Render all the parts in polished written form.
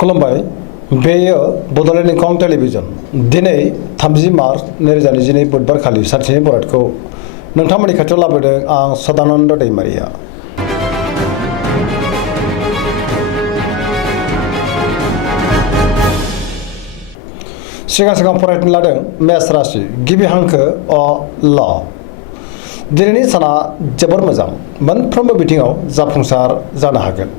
खुलुमबाय बेयो बड'लेण्ड इंखं टेलिभिजन दिनै 30 मार्च 2022 बुधबार खालि सानसेनि बरादखौ नोंथांमोननि खाथियाव लाबोदों आं सदानन्द दैमारिया। सिगां फरायनो लादों मेष राशि गिबि हांखो अ ल। दिनैनि साना जोबोर मोजां, मोनफ्रोमबो बिथिङाव जाफुंसार जानो हागोन।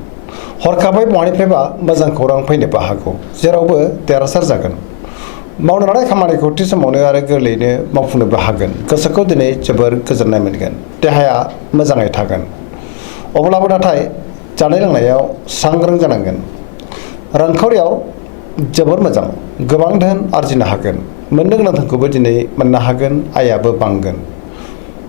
हरखाबै बहानिफ्रायबा मोजां खौरां फैनोबो हागौ, जेरावबो देरहासार जागोन। मावनो लानाय खामानिखौ थि समावनो आरो गोरलैयैनो मावफुंनोबो हागोन। गोसोखौ दिनै जोबोर गोजोननाय मोनगोन। देहाया मोजाङै थागोन, अब्लाबो नाथाय जानाय लोंनायाव सांग्रां जानांगोन। रांखावरियाव जोबोर मोजां, गोबां धोन आरजिनो हागोन। मोननो गोनां धोनखौबो दिनै मोननो हागोन, आयाबो बांगोन।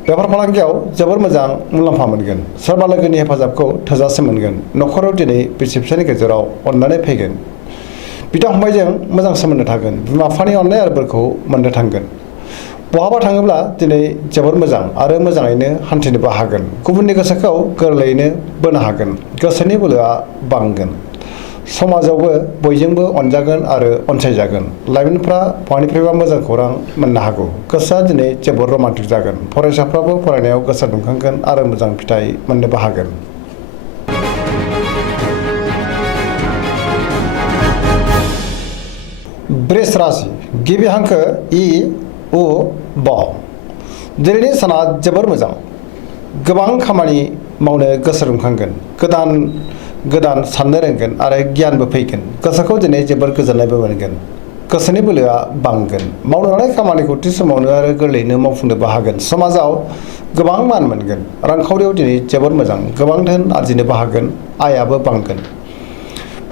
बेफार फालांगियाव जोबोर मोजां मुलाम्फा मोनगोन। सोरबा लोगोनि हेफाजाबखौ थोजासे मोनगोन। न'खराव दिनै बिसि फिसायनि गेजेराव अननानै फैगोन। बिदा फंबायजों मोजां सोमोन्दो थागोन। बिमा बिफानि अननाय आरो बोरखौ मोननो थांगोन। बहाबा थाङोब्ला दिनै जोबोर मोजां आरो मोजाङैनो हान्थिनोबो हागोन। गुबुननि गोसोखौ गोरलैयैनो बोनो हागोन। गोसोनि बोलोआ बांगोन। समाजावबो बयजोंबो अनजागोन आरो अनसायजागोन। लाइमोनफ्रा बहानिफ्रायबा मोजां खौरां मोननो हागौ। गोसोआ दिनै जोबोर रमान्टिक जागोन। फरायसाफ्राबो फरायनायाव गोसो दुंखांगोन आरो मोजां फिथाइ मोननोबो हागोन। वृष राशि गिबि हांखो इ उ ब। दिनैनि साना जोबोर मोजां, गोबां खामानि मावनो गोसो दुंखांगोन। गोदान साननो रोंगोन आरो गियानबो फैगोन। गोसोखौ दिनै जोबोर गोजोननायबो मोनगोन। गोसोनि बोलोआ बांगोन। मावनो लानाय खामानिखौ थि समावनो आरो गोरलैयैनो मावफुंनोबो हागोन। समाजाव गोबां मान मोनगोन। रांखावरियाव दिनै जोबोर मोजां, गोबां धोन आरजिनोबो हागोन, आयाबो बांगोन।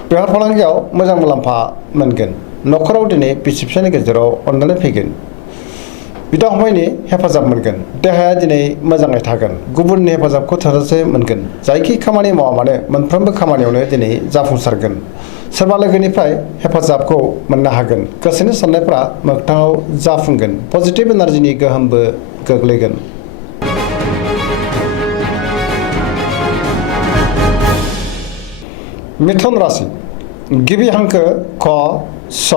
बेफार फालांगियाव मोजां मुलाम्फा मोनगोन। न'खराव दिनै बिसि फिसायनि गेजेराव अननानै फैगोन। बिदा फंबायनि हेफाजाब मोनगोन। देहाया दिनै मोजाङै थागोन। गुबुननि हेफाजाबखौ थोजासे मोनगोन। जायखि खामानि मावा मानो मोनफ्रोमबो खामानियावनो दिनै जाफुंसारगोन। सोरबा लोगोनिफ्राय हेफाजाबखौ मोननो हागोन। गोसोनि साननायफ्रा मोगथाङाव जाफुंगोन। पजिटिभ एनार्जिनि गोहोमबो गोग्लैगोन। मिथुन राशि गिबि हांखो क स।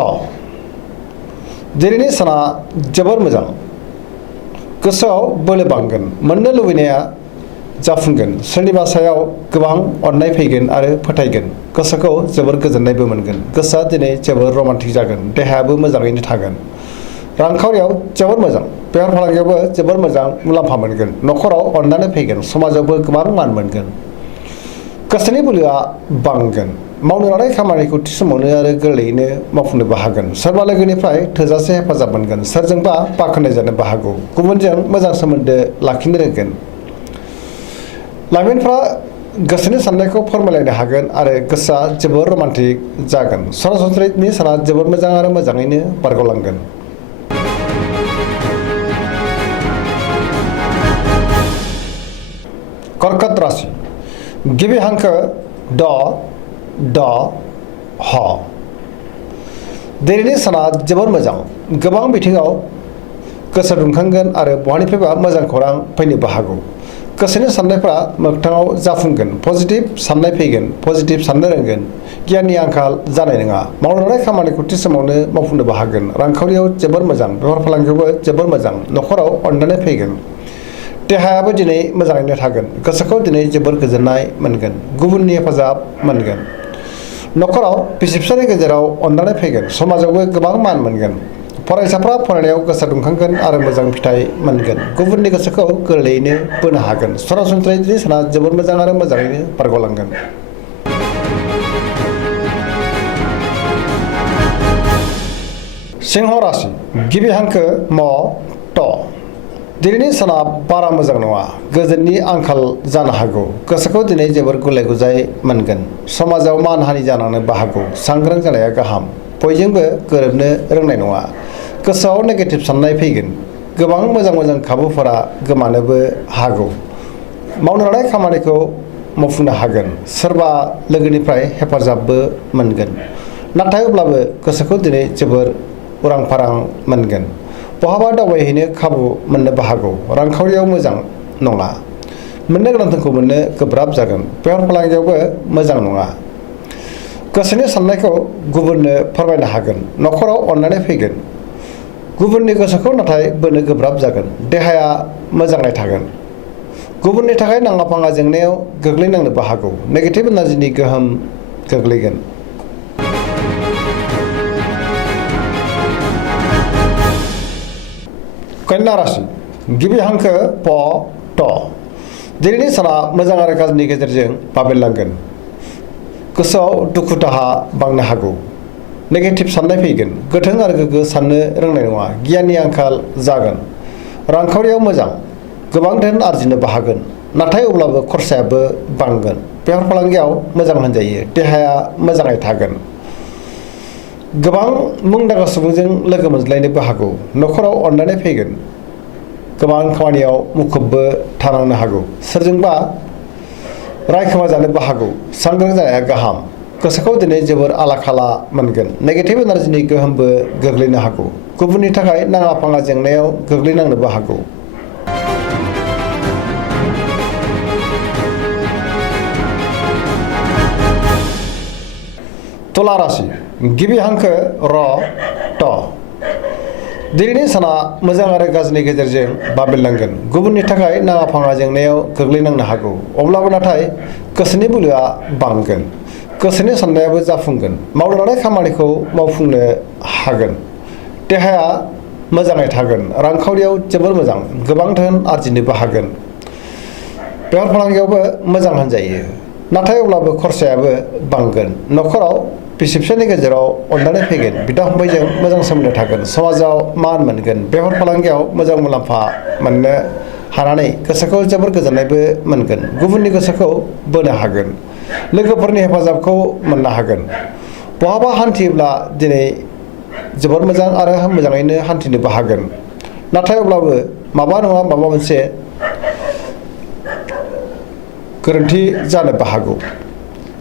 दिनैनि साना जोबोर मोजां, गोसोआव बोलो बांगोन। मोननो लुबैनाया जाफुंगोन। सोरनिबा सायाव गोबां अननाय फैगोन आरो फोथायगोन। गोसोखौ जोबोर गोजोननायबो मोनगोन। गोसोआ दिनै जोबोर रमान्टिक जागोन। देहायाबो मोजाङैनो थागोन। रांखावरियाव जोबोर मोजां। बेफार फालांगियावबो जोबोर मोजां मुलाम्फा मोनगोन। न'खराव अननानै फैगोन। समाजावबो गोबां मान मोनगोन। गोसोनि बोलोआ बांगोन। मावनो लानाय खामानिखौ थि समावनो आरो गोरलैयैनो मावफुंनोबो हागोन। सोरबा लोगोनिफ्राय थोजासे हेफाजाब मोनगोन। सोरजोंबा बाख्नाय जानोबो हागौ। गुबुनजों मोजां सोमोन्दो लाखिनो रोंगोन। लाइमोनफ्रा गोसोनि साननायखौ फोरमायलायनो हागोन आरो गोसोआ जोबोर रमान्टिक जागोन। सरासनस्रायै साना जोबोर मोजां आरो मोजाङैनो बारग'लांगोन। कर्कट राशि गिबि हांखो ड ढ ह। दिनैनि साना जोबोर मोजां, गोबां बिथिङाव गोसो दुंखांगोन आरो बहानिफ्रायबा मोजां खौरां फैनोबो हागौ। गोसोनि साननायफ्रा मोगथाङाव जाफुंगोन। पजिटिभ साननाय फैगोन। पजिटिभ साननो रोंगोन। गियाननि आंखाल जानाय नङा। मावनो लानाय खामानिखौ थि समावनो मावफुंनोबो हागोन। रांखावरियाव जोबोर मोजां। बेफार फालांगियावबो जोबोर मोजां। न'खराव अननानै फैगोन। देहायाबो दिनै मोजाङैनो थागोन। गोसोखौ दिनै जोबोर गोजोननाय मोनगोन। गुबुननि हेफाजाब मोनगोन। न'खराव बिसि फिसायनि गेजेराव अननानै फैगोन। समाजावबो गोबां मान मोनगोन। फरायसाफ्रा फरायनायाव गोसो दुंखांगोन आरो मोजां फिथाइ मोनगोन। गुबुननि गोसोखौ गोरलैयैनो बोनो हागोन। सरासनस्रायै दिनै साना जोबोर मोजां आरो मोजाङैनो बारग'लांगोन। सिंह राशि गिबि हांखो म ट। दिनैनि साना बारा मोजां नङा। गोजोननि आंखाल जानो हागौ। गोसोखौ दिनै जोबोर गुलाय गुजाय मोनगोन। समाजाव मानहानि जानांनोबो हागौ। सांग्रां जानाया गाहाम। बयजोंबो गोरोबनो रोंनाय नङा। गोसोआव नेगेटिभ साननाय फैगोन। गोबां मोजां खाबुफोरा गोमानोबो हागौ। मावनो लानाय खामानिखौ मावफुंनो हागोन। सोरबा लोगोनिफ्राय हेफाजाबबो मोनगोन। नाथाय अब्लाबो गोसोखौ दिनै जोबोर उरां फारां मोनगोन। बहाबा दावबायहैनो खाबु मोननोबो हागौ। रांखावरियाव मोजां नङा। मोननो गोनां धोनखौ मोननो गोब्राब जागोन। बेफार फालांगियावबो मोजां नङा। गोसोनि साननायखौ गुबुननो फोरमायनो हागोन, न'खराव अननानै फैगोन। गुबुननि गोसोखौ नाथाय बोनो गोब्राब जागोन, देहाया मोजाङै थागोन। गुबुननि थाखाय नाङा फाङा जेंनायाव गोग्लैनांनोबो हागौ, नेगेटिभ एनार्जिनि गोहोम गोग्लैगोन। कन्या राशि गिबि हांखो प ट। दिनैनि साना मोजां आरो गाज्रिनि गेजेरजों बाबेनलांगोन। गोसोआव दुखु दाहा बांनो हागौ, नेगेटिभ साननाय फैगोन, गोथों आरो गोग्गो साननो रोंनाय नङा, गियाननि आंखाल जागोन। रांखावरियाव मोजां, गोबां धोन आरजिनोबो हागोन, नाथाय अब्लाबो खरसायाबो बांगोन। बेफार फालांगियाव मोजां होनजायो, देहाया मोजाङै थागोन। गोबां मुंदांखा सुबुंजों लोगो मोनज्लायनोबो हागौ, न'खराव अननानै फैगोन। गोबां खामानियाव मुखुबबो थानांनो हागौ, सोरजोंबा रायखोमा जानोबो हागौ। सांग्रां जानाया गाहाम, गोसोखौ दिनै जोबोर आला खाला मोनगोन, नेगेटिभ एनार्जिनि गोहोमबो गोग्लैनो हागौ। गुबुननि थाखाय नाङा फाङा जेंनायाव गोग्लैनांनोबो हागौ। तुला राशि गिबि हांखो र ट। दिनैनि साना मोजां आरो गाज्रिनि गेजेरजों बाबेनलांगोन। गुबुननि थाखाय नाङा फाङा जेंनायाव गोग्लैनांनो हागौ, अब्लाबो नाथाय गोसोनि बोलोआ बांगोन, गोसोनि साननायाबो जाफुंगोन। मावनो लानाय खामानिखौ मावफुंनो हागोन, देहाया मोजाङै थागोन। रांखावरियाव जोबोर मोजां, गोबां धोन आरजिनोबो हागोन। बेफार फालांगियावबो मोजां होनजायो, नाथाय अब्लाबो खरसायाबो बांगोन। न'खराव बिसि फिसायनि गेजेराव अननानै फैगोन, बिदा फंबायजों मोजां सोमोन्दो थागोन, समाजाव मान मोनगोन। बेफार फालांगियाव मोजां मुलाम्फा मोननो हानानै गोसोखौ जोबोर गोजोननायबो मोनगोन, गुबुननि गोसोखौ बोनो हागोन, लोगोफोरनि हेफाजाबखौ मोननो हागोन। बहाबा हान्थियोब्ला दिनै जोबोर मोजां आरो मोजाङैनो हान्थिनोबो हागोन, नाथाय अब्लाबो माबा नङा माबा मोनसे गोरोन्थि जानोबो हागौ।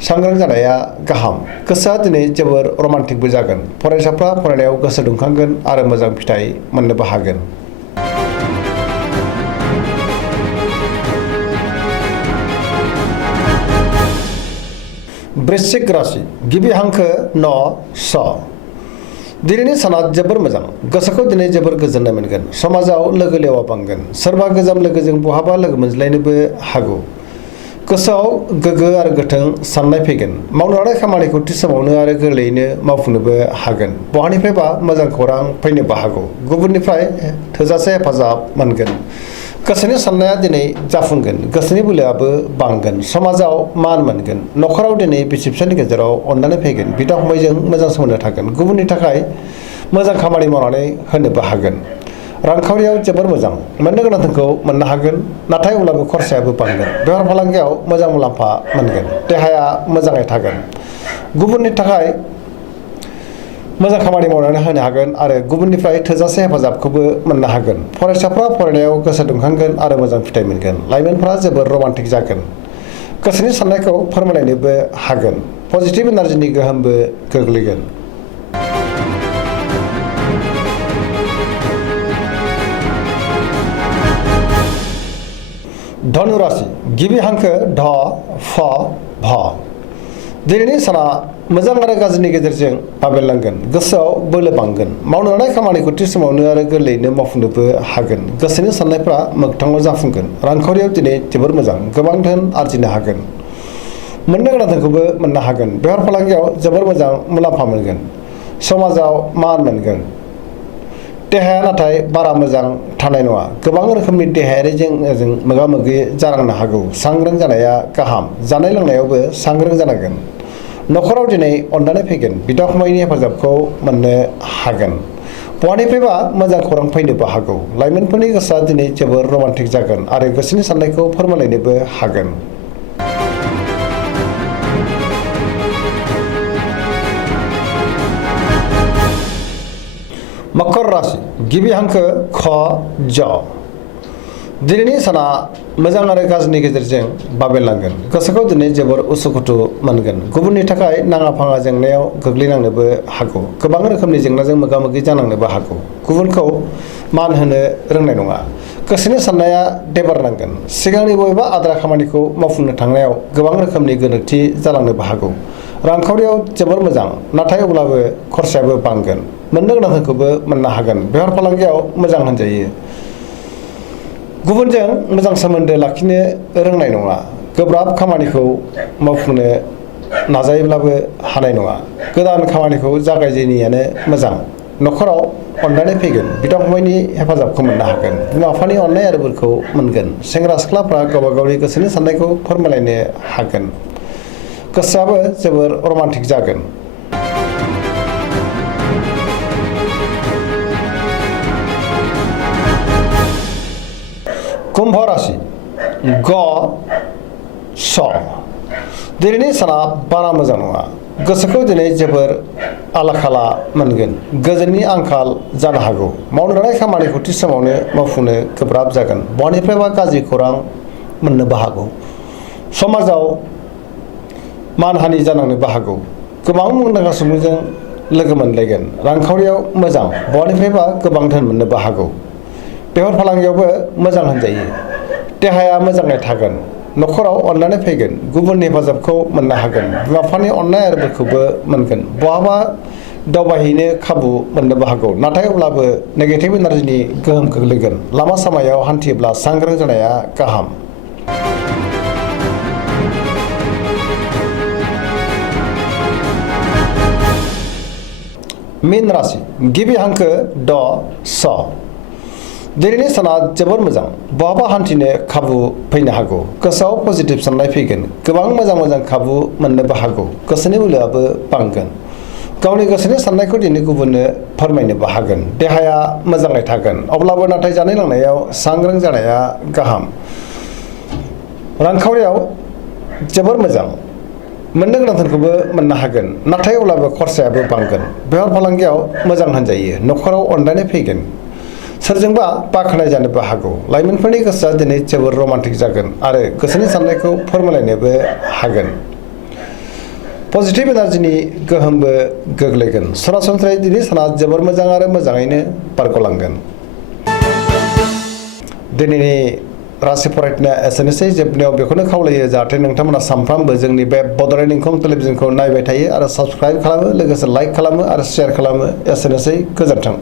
सांग्रां जानाया गाहाम, गोसोआ दिनै जोबोर रमान्टिकबो जागोन। फरायसाफ्रा फरायनायाव गोसो दुंखांगोन आरो मोजां फिथाइ मोननोबो हागोन। वृश्चिक राशि गिबि हांखो न स। दिनैनि साना जोबोर मोजां, गोसोखौ दिनै जोबोर गोजोननाय मोनगोन। समाजाव लोगो लेवा बांगोन, सोरबा गोजाम लोगोजों बहाबा लोगो मोनज्लायनोबो हागौ। गोसोआव गोग्गो आरो गोथों साननाय फैगोन। मावनो लानाय खामानिखौ थि समावनो आरो गोरलैयैनो मावफुंनोबो हागोन। बहानिफ्रायबा मोजां खौरां फैनोबो हागौ, गुबुननिफ्राय थोजासे हेफाजाब मोनगोन। गोसोनि साननाया दिनै जाफुंगोन, गोसोनि बोलोआबो बांगोन। समाजाव मान मोनगोन, न'खराव दिनै बिसि फिसायनि गेजेराव अननानै फैगोन, बिदा फंबायजों मोजां सोमोन्दो थागोन। गुबुननि थाखाय मोजां खामानि मावनानै होनोबो हागोन। रांखावरियाव जोबोर मोजां, मोननो गोनां धोनखौ मोननो हागोन, नाथाय अब्लाबो खरसायाबो बांगोन। बेफार फालांगियाव मोजां मुलाम्फा मोनगोन, देहाया मोजाङै थागोन। गुबुननि थाखाय मोजां खामानि मावनानै होनो हागोन आरो गुबुननिफ्राय थोजासे हेफाजाबखौबो मोननो हागोन। फरायसाफ्रा फरायनायाव गोसो दुंखांगोन आरो मोजां फिथाइ मोनगोन। लाइमोनफ्रा जोबोर रमान्टिक जागोन, गोसोनि साननायखौ फोरमायलायनोबो हागोन। पजिटिभ एनार्जिनि गोहोमबो गोग्लैगोन। धनु राशि गिबि हांखो ध फ भ। दिनैनि साना मोजां आरो गाज्रिनि गेजेरजों बाबेनलांगोन, गोसोआव बोलो बांगोन। मावनो लानाय खामानिखौ थि समावनो आरो गोरलैयैनो मावफुंनोबो हागोन। गोसोनि साननायफ्रा मोगथाङाव जाफुंगोन। रांखावरियाव दिनै जोबोर मोजां, गोबां धोन आरजिनो हागोन, मोननो गोनां धोनखौबो मोननो हागोन। बेफार फालांगियाव जोबोर मोजां मुलाम्फा मोनगोन, समाजाव मान मोनगोन। देहाया नाथाय बारा मोजां थानाय नङा, गोबां रोखोमनि देहायारि जेंनाजों मोगा मोगि जानांनो हागौ। सांग्रां जानाया गाहाम, जानाय लोंनायावबो सांग्रां जानांगोन। न'खराव दिनै अननानै फैगोन, बिदा फंबायनि हेफाजाबखौ मोननो हागोन। बहानिफ्रायबा मोजां खौरां फैनोबो हागौ। लाइमोनफोरनि गोसोआ दिनै जोबोर रमान्टिक जागोन आरो गोसोनि साननायखौ फोरमायलायनोबो हागोन। मकर राशि गिबि हांखो ख ज। दिनैनि साना मोजां आरो गाज्रिनि गेजेरजों बाबेनलांगोन। गोसोखौ दिनै जोबोर उसुखुथु मोनगोन। गुबुननि थाखाय नाङा फाङा जेंनायाव गोग्लैनांनोबो हागौ। गोबां रोखोमनि जेंनाजों मोगा मोगि जानांनोबो हागौ। गुबुनखौ मान होनो रोंनाय नङा, गोसोनि साननाया देबारनांगोन। सिगांनि बबेबा आद्रा खामानिखौ मावफुंनो थांनायाव गोबां रोखोमनि गोरोन्थि जालांनोबो हागौ। रांखावरियाव जोबोर मोजां नाथाय अब्लाबो खरसायाबो बांगोन मोननो गोनांखौबो मोननो हागोन बेफार फालांगियाव मोजां होनजायो गुबुनजों मोजां सोमोन्दो लाखिनो रोंनाय नङा गोब्राब खामानिखौ मावफुंनो नाजायोब्लाबो हानाय नङा गोदान खामानिखौ जागायजेनियानो मोजां नखराव अननानै फैगोन बिदा फंबायनि हेफाजाबखौ मोननो हागोन बिमा बिफानि अननाय आरो बोरखौ मोनगोन सेंग्रा सिख्लाफ्रा गावबा गावनि गोसोनि साननायखौ फोरमायलायनो हागोन गोसोआबो जोबोर रमान्टिक जागोन कुम्भ राशि ग स दिनैनि साना बारा मोजां नङा गोसोखौ दिनै जोबोर आला खाला मोनगोन गोजोननि आंखाल जानो हागौ मावनो लानाय खामानिखौ थि समावनो मावफुंनो गोब्राब जागोन बहानिफ्रायबा गाज्रि खौरां मोननोबो हागौ समाजाव मानहानि जानांनोबो हागौ गोबां मुंदांखा सुबुंजों लोगो मोनलायगोन रांखावरियाव मोजां बहानिफ्रायबा गोबां धोन मोननोबो हागौ बेफार फालांगियावबो मोजां होनजायो देहाया मोजाङै थागोन नखराव अननानै फैगोन गुबुननि हेफाजाबखौ मोननो हागोन बिमा बिफानि अननाय आरो बोरखौबो मोनगोन बहाबा दावबायहैनो खाबु मोननोबो हागौ नाथाय अब्लाबो नेगेटिभ एनार्जिनि गोहोम गोग्लैगोन लामा सामायाव हान्थियोब्ला सांग्रां जानाया गाहाम मीन राशि गिबि हांखो ड स दिनैनि साना जोबोर मोजां बहाबा हान्थिनो खाबु फैनो हागौ गोसोआव पजिटिभ साननाय फैगोन गोबां मोजां खाबु मोननोबो हागौ गोसोनि बोलोआबो बांगोन गावनि गोसोनि साननायखौ दिनै गुबुननो फोरमायनोबो हागोन देहाया मोजाङै थागोन अब्लाबो नाथाय जानाय लोंनायाव सांग्रां जानाया गाहाम रांखावरियाव जोबोर मोजां मोननो गोनां धोनखौबो मोननो हागोन नाथाय अब्लाबो खरसायाबो बांगोन बेफार फालांगियाव मोजां होनजायो नखराव अनलायनाय फैगोन सोरजोंबा बाख्नाय जानोबो हागौ लाइमोनफोरनि गोसोआ दिनै जोबोर रमान्टिक जागोन आरो गोसोनि साननायखौ फोरमायलायनोबो हागोन पजिटिभ एनार्जिनि गोहोमबो गोग्लैगोन सरासनस्रायै दिनै साना जोबोर मोजां आरो मोजाङैनो बारग'लांगोन दिनैनि राशि फरायनाया एसेनोसै जोबनायाव बेखौनो खावलायो जाहाथे नोंथांमोना सानफ्रामबो जोंनि बे बड'लेण्ड इंखं टेलिभिजनखौ नायबाय थायो आरो साबस्क्राइब खालामो लोगोसे लाइक खालामो आरो शेयार खालामो एसेनोसै गोजोन्थों